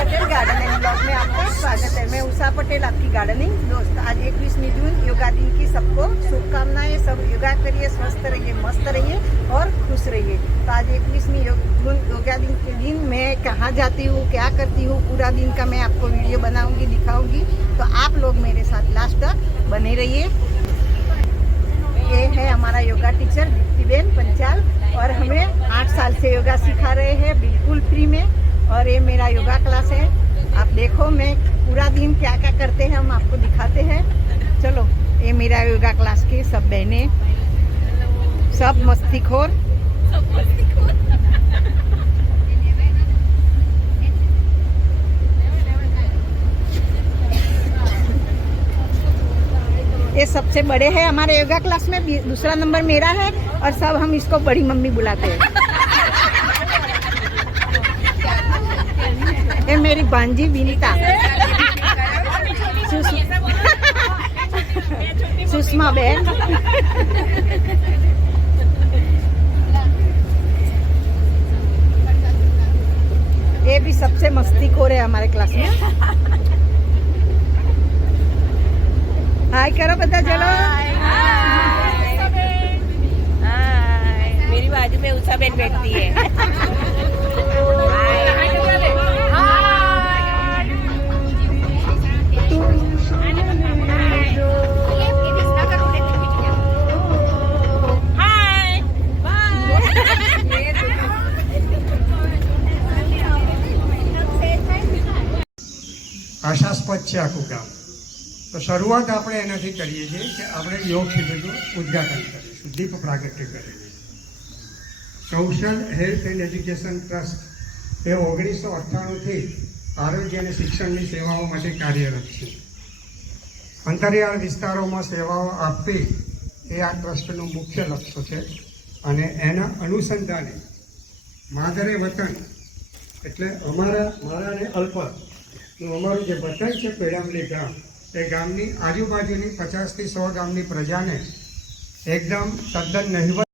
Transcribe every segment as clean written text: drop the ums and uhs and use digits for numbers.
Patel gardening blog में आपका स्वागत है। मैं उषा पटेल, आपकी गार्डनिंग दोस्त। आज 21 जून योगा दिन की सबको शुभकामनाएं। सब योगा करिए, स्वस्थ रहिए, मस्त रहिए और खुश रहिए। तो आज 21 जून योगा दिन के दिन मैं कहाँ जाती हूँ, क्या करती हूँ, पूरा दिन का मैं आपको वीडियो बनाऊंगी, दिखाऊंगी। तो आप लोग मेरे साथ लास्ट तक बने रहिए। ये है हमारा योगा टीचर दीप्तिबेन पंचाल और हमें 8 साल से योगा सिखा रहे हैं बिल्कुल फ्री में। और ये मेरा योगा क्लास है। आप देखो मैं पूरा दिन क्या क्या करते हैं हम आपको दिखाते हैं। चलो, ये मेरा योगा क्लास की सब बहनें, सब मस्तीखोर। ये सबसे बड़े हैं हमारे योगा क्लास में, दूसरा नंबर मेरा है और सब हम इसको बड़ी मम्मी बुलाते हैं। ये मेरी भांजी विनीता, सुषमा बहन। ये भी सबसे मस्तीखोर है हमारे क्लास में। हाय करो बता, चलो मेरी बाजू में उषा बहन बैठती है। આશાસ્પદ છે આખું કામ। તો શરૂઆત આપણે એનાથી કરીએ છીએ કે આપણે યોગ શિબિરનું ઉદ્ઘાટન કરીશું, દીપ પ્રાગટ્ય કરેલી। Social health and education trust એ 1998થી આરોગ્ય અને શિક્ષણની સેવાઓ માટે કાર્યરત છે। અંતરિયાળ વિસ્તારોમાં સેવાઓ આપવી એ આ ટ્રસ્ટનું મુખ્ય લક્ષ્ય છે અને એના અનુસંધાને માદરે વતન એટલે મારા અને અલ્પા અમારું જે વતન છે પેડામલી ગામ, એ ગામની આજુબાજુની 50 થી 100 ગામની પ્રજાને એકદમ તદ્દન નહિવત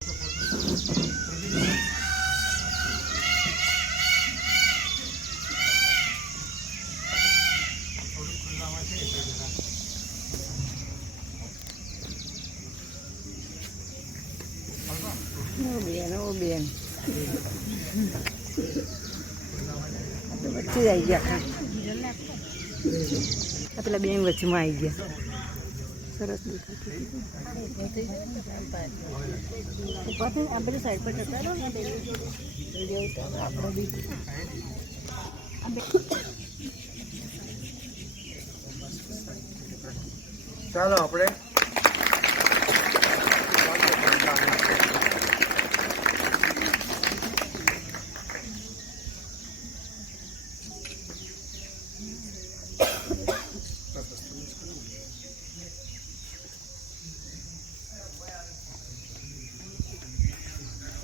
બેન વચ્ચે આવી ગયા, પેલા બેન વચ્ચેમાં આવી ગયા, સરસ દેખાતું। આ બધી સાઈડ પર જતા રહો ને, ચાલો આપણે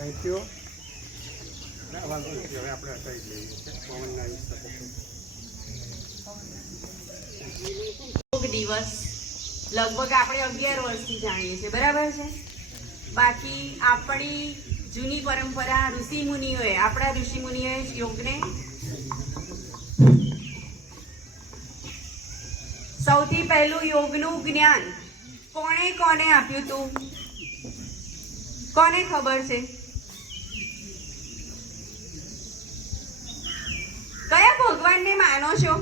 થેન્ક યુ। વાંધો નથી, હવે આપણે હટાવી દઈએ પવનના યોગ દિવસ લગભગ આપણે 11 વર્ષથી જાણીએ છીએ, બરાબર છે। બાકી આપણી જૂની પરંપરા આપણા ઋષિ મુનિઓએ યોગને સૌથી પહેલું યોગનું જ્ઞાન કોને આપ્યું હતું? કોને ખબર છે? કયા ભગવાનને માનો છો?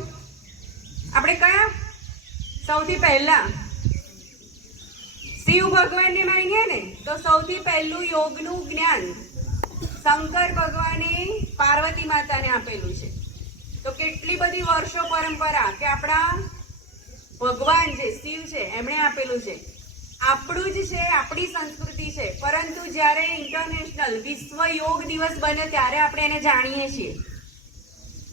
આપણે કયા સૌથી પહેલા શિવ ભગવાનને માનીએ ને, તો સૌથી પહેલું યોગનું જ્ઞાન શંકર ભગવાને પાર્વતી માતાને આપેલું છે। તો કેટલી બધી વર્ષો પરંપરા કે આપણા ભગવાન છે શિવ છે એમણે આપેલું છે, આપણું જ છે, આપણી સંસ્કૃતિ છે। પરંતુ જ્યારે ઇન્ટરનેશનલ વિશ્વ યોગ દિવસ બને ત્યારે આપણે એને જાણીએ છીએ।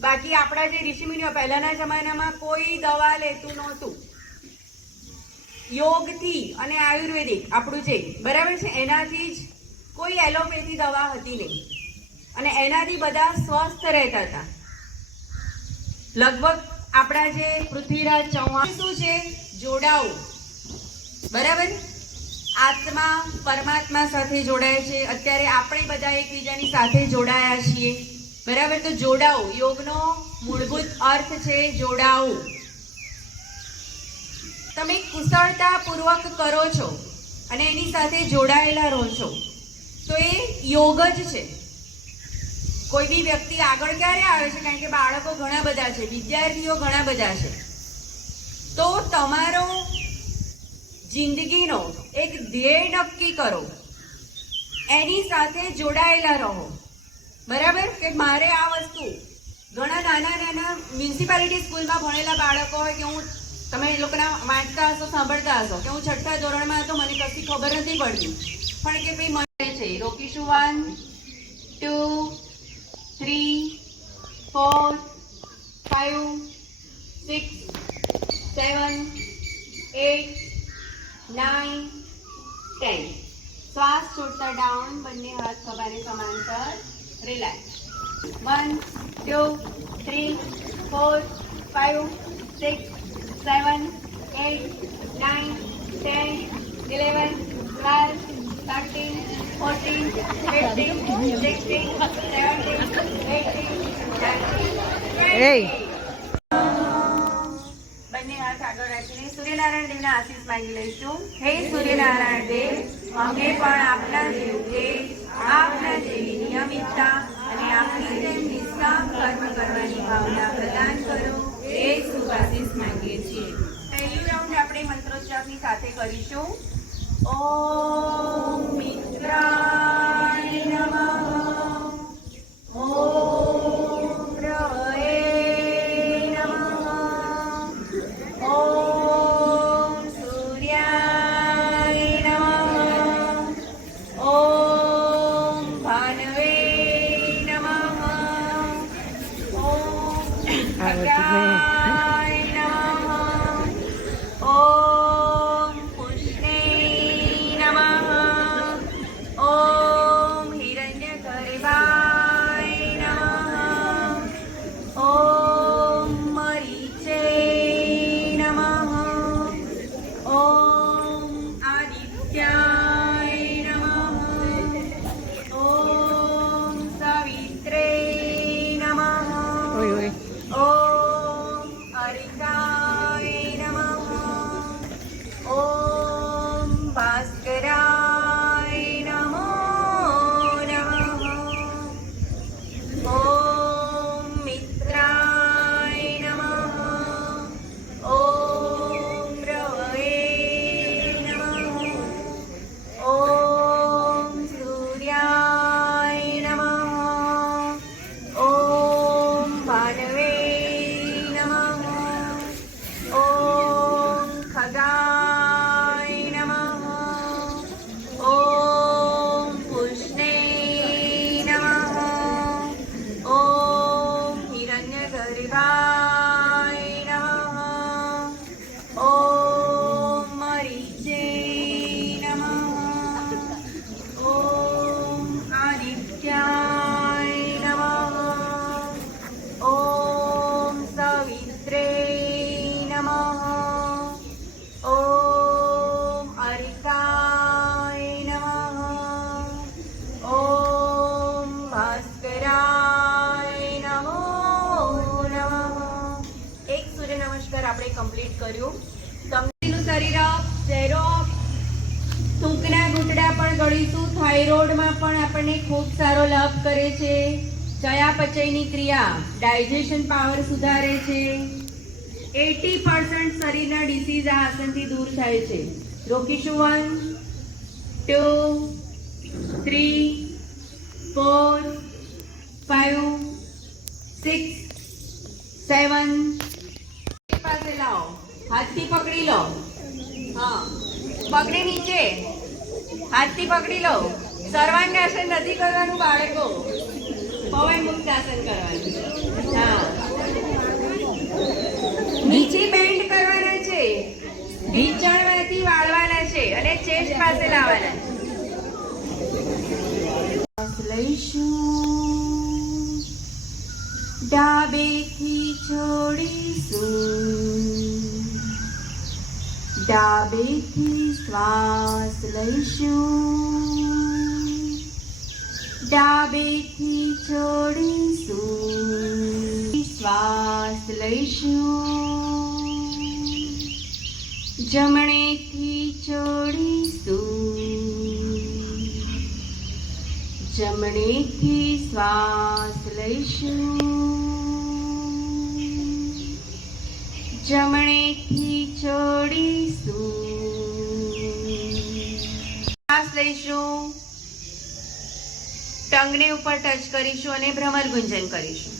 બાકી આપણા જે ઋષિમુનિઓ પહેલાના જમાનામાં કોઈ દવા લેતું નહોતું। યોગથી અને આયુર્વેદિક આપણું છે, બરાબર છે, એનાથી જ કોઈ એલોપેથી દવા હતી નહીં અને એનાથી બધા સ્વસ્થ રહેતા હતા। લગભગ આપણા જે પૃથ્વીરાજ ચૌહાણ શું છે? જોડાવું, બરાબર, આત્મા પરમાત્મા સાથે જોડાય છે। અત્યારે આપણે બધા એકબીજાની સાથે જોડાયા છીએ, બરાબર। તો જોડાવું યોગનો મૂળભૂત અર્થ છે જોડાવું. તમે કુશળતાપૂર્વક કરો છો અને એની સાથે જોડાયેલા રહો છો તો એ યોગ જ છે. કોઈ બી વ્યક્તિ આગળ ક્યારે આવે છે? કારણ કે બાળકો ઘણા બધા છે, વિદ્યાર્થીઓ ઘણા બધા છે. તો તમારો જિંદગીનો એક ધ્યેય નક્કી કરો, એની સાથે જોડાયેલા રહો. બરાબર? કે મારે આ વસ્તુ, ઘણા નાના મ્યુનિસિપાલિટી સ્કૂલમાં ભણેલા બાળકો હોય કે તમે એ લોકોના વાંચતા હશો, સાંભળતા હશો કે હું 6ઠા ધોરણમાં હતો, મને કશી ખબર નથી પડતી, પણ કે ભાઈ મને છે. રોકીશું 1 2 3 4 5 6 7 8 9 10. શ્વાસ છોડતા ડાઉન, બંને હાથ ખભાને સમાંતર, રિલેક્સ. 1 2 3 4 5 6 7 8 9 10 11 12 13 14 15 16 17 18 19 બંને હાથ આગળ રાખીને સૂર્યનારાયણ દેવના આશીષ માંગી લઈશું. હે સૂર્યનારાયણ દેવ, અમે પણ આપના જેવું આપના જેવી નિયમિતતા અને આપની જેમ નિષ્કામ કર્મ કરવાની ભાવના પ્રદાન કરો. એ શુભ આશીષ માંગીએ છીએ. પહેલું રાઉન્ડ આપણે મંત્રોચ્ચારની સાથે કરીશું. ઓમ મિત્રાય નમઃ. ઓમ પ્રવયે નમઃ. ઓમ સૂર્યાય નમઃ. ઓમ ભાનવે નમઃ. ઓમ ખગાય નમઃ. ઓમ પુષ્ણે નમઃ. ઓમ હિરણ્યગર્ભાય નમઃ. ઓમ મરીચે નમઃ. ઓમ આદિત્યાય નમઃ. ઓમ સવિત્રે નમઃ. ઓમ અરિકાય નમઃ. ઓમ ભાસ્કરાય નમો નમઃ. ઓમ મિત્રાય નમઃ. ઓમ રવયે નમઃ. ઓમ સૂર્યાય નમઃ. ઓમ ભાનવે નમઃ. ઓમ ખગાય નમઃ. ઓમ પુષ્ણે નમઃ. ઓમ હિરણ્યગર્ભાય નમઃ. ઓમ મરીચે નમઃ. ઓમ આદિત્યાય નમઃ. ઓમ સવિત્રે નમઃ. ઓમ અરિકાય નમઃ. ઓમ ભાસ્કરાય નમો નમઃ. એક સૂર્ય નમસ્કાર આપણે કમ્પ્લીટ કર્યું. તમારું શરીર અપ, ચહેરો અપ, થૂંકના ઘૂંટડા પણ ગળીશું. થાઇરોઇડમાં પણ આપણને ખૂબ સારો લાભ કરે છે. ચયાપચયની ક્રિયા, ડાયજેશન પાવર સુધારે છે. 80% શરીરના ડિસીઝ આ આસનથી દૂર થાય છે. રોકીશું 1 2 3 4 5 6 7. પાસે લાવો, હાથથી પકડી લો. હા, પગને નીચે, હાથથી પકડી લો. સર્વાંગાસન નથી કરવાનું બાળકો, પવન મુક્તાસન કરવાનું. હા, નીચે બેન્ડ કરવાના છે, ઢીંચણમાંથી વાળવાના છે અને ચેસ્ટ પાસે લાવવાના છે. લઈશું, ડાબેથી છોડીશું, ડાબેથી શ્વાસ લઈશું, ડાબેથી છોડીશું, શ્વાસ લઈશું, જમણેથી છોડીશું, જમણેથી શ્વાસ લઈશું, જમણેથી છોડીશું. શ્વાસ લઈશું, ટંગને ઉપર ટચ કરીશું અને ભ્રમર ગુંજન કરીશું.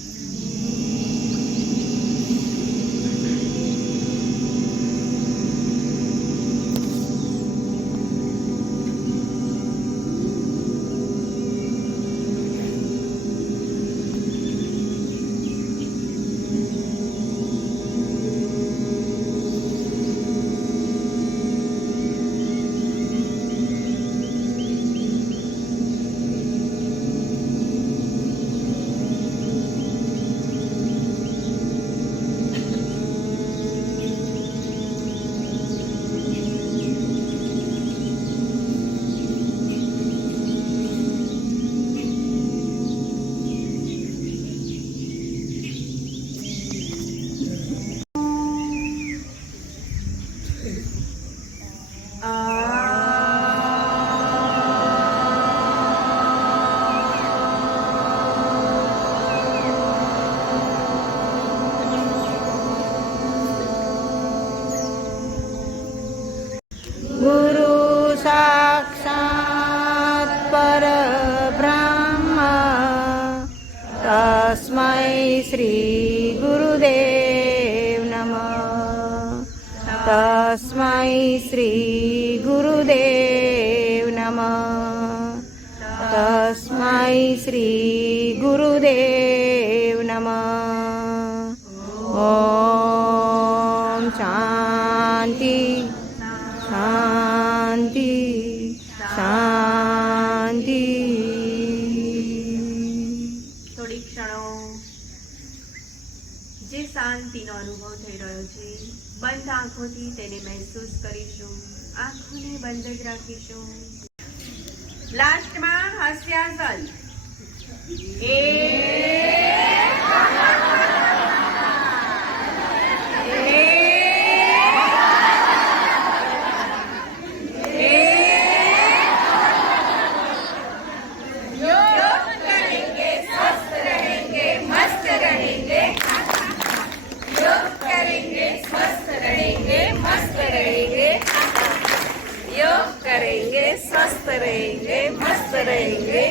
ગુરુ સાક્ષાત પરબ્રહ્મ તસ્મૈ શ્રી ગુરુદેવ નમઃ. તસ્મૈ શ્રી ગુરુદેવ નમઃ. તસ્મૈ શ્રી ગુરુદેવ નમઃ. ઓમ શાંતિ શાંતિ શાંતિ. થોડી ક્ષણો જે શાંતિનો અનુભવ થઈ રહ્યો છે બંધ આંખોથી તેને મહેસૂસ કરીશું. આંખોને બંધ જ રાખીશું. લાસ્ટમાં હાસ્યાસન. योग करेंगे स्वस्थ रहेंगे मस्त रहेंगे.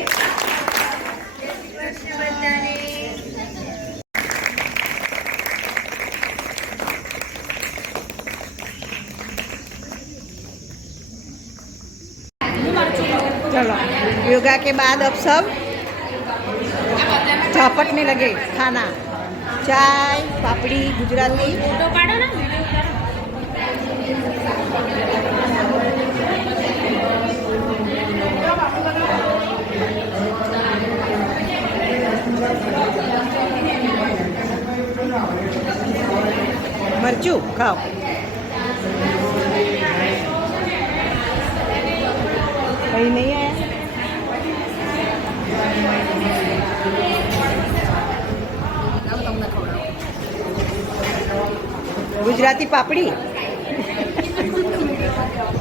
જય શ્રી કૃષ્ણ બધાને. चलो योगा के बाद अब सब चौपटने लगे खाना. चाय पापड़ी गुजराती. मरचू खाओ. कहीं नहीं आया. गुजराती पापड़ी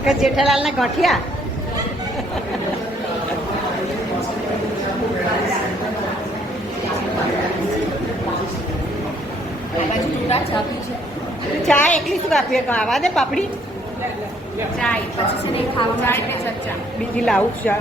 કે જેઠાલાલના ગાંઠિયા. ચા એકલી શું આપીએ તો આવા દે પાપડી. બીજી લાવું ચા.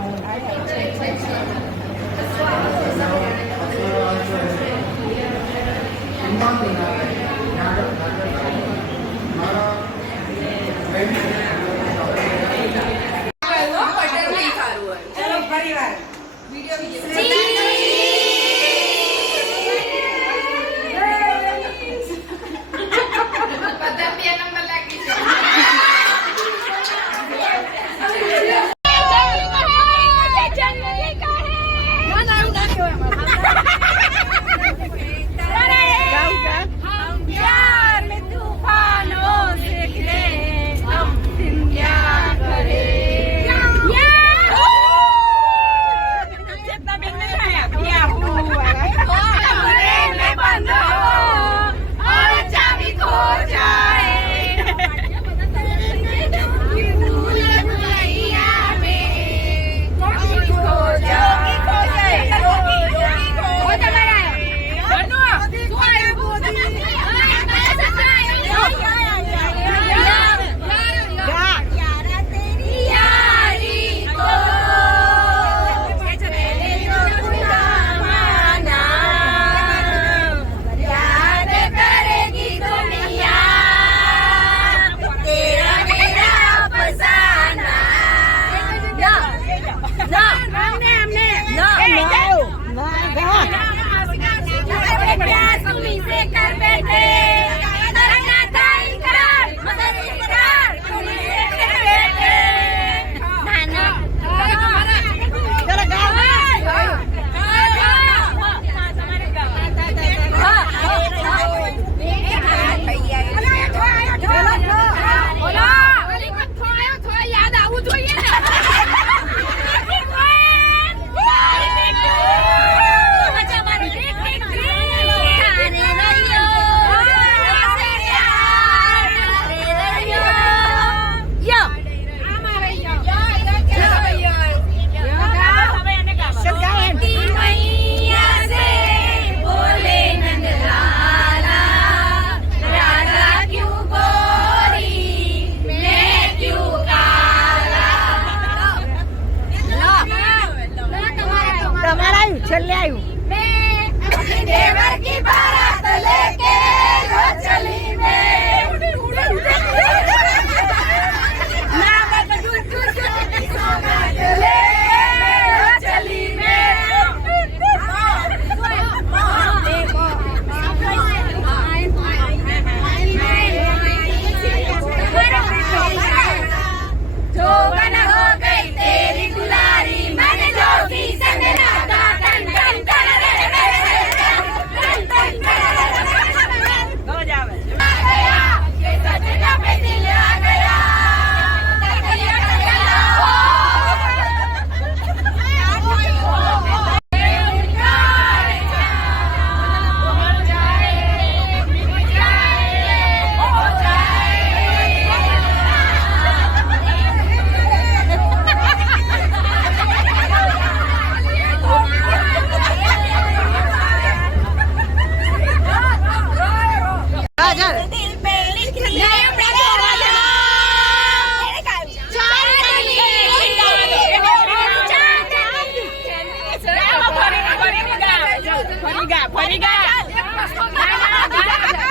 ફરી ગયા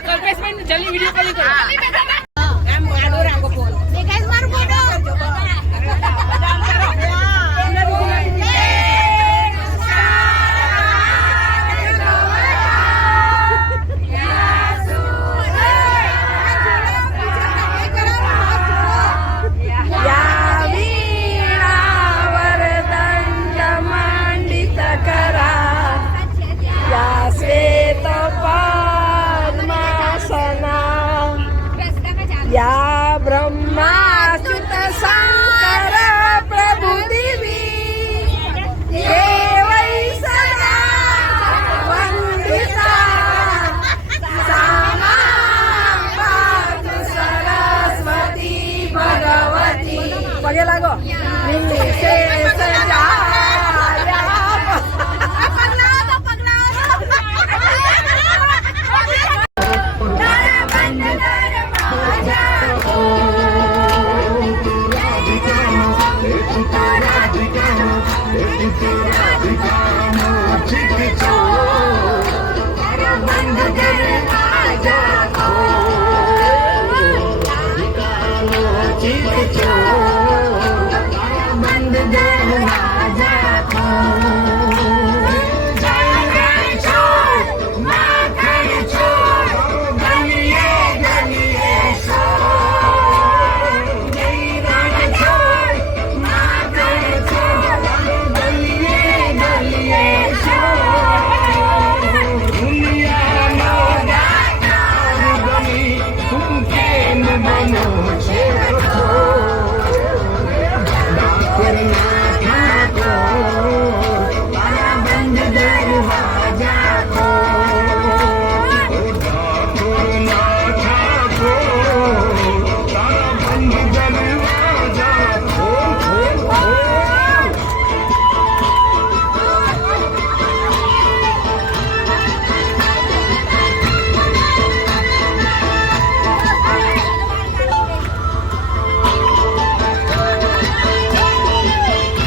કલ્પેશભાઈ જલ્દી વિડીયો કોલ કરો.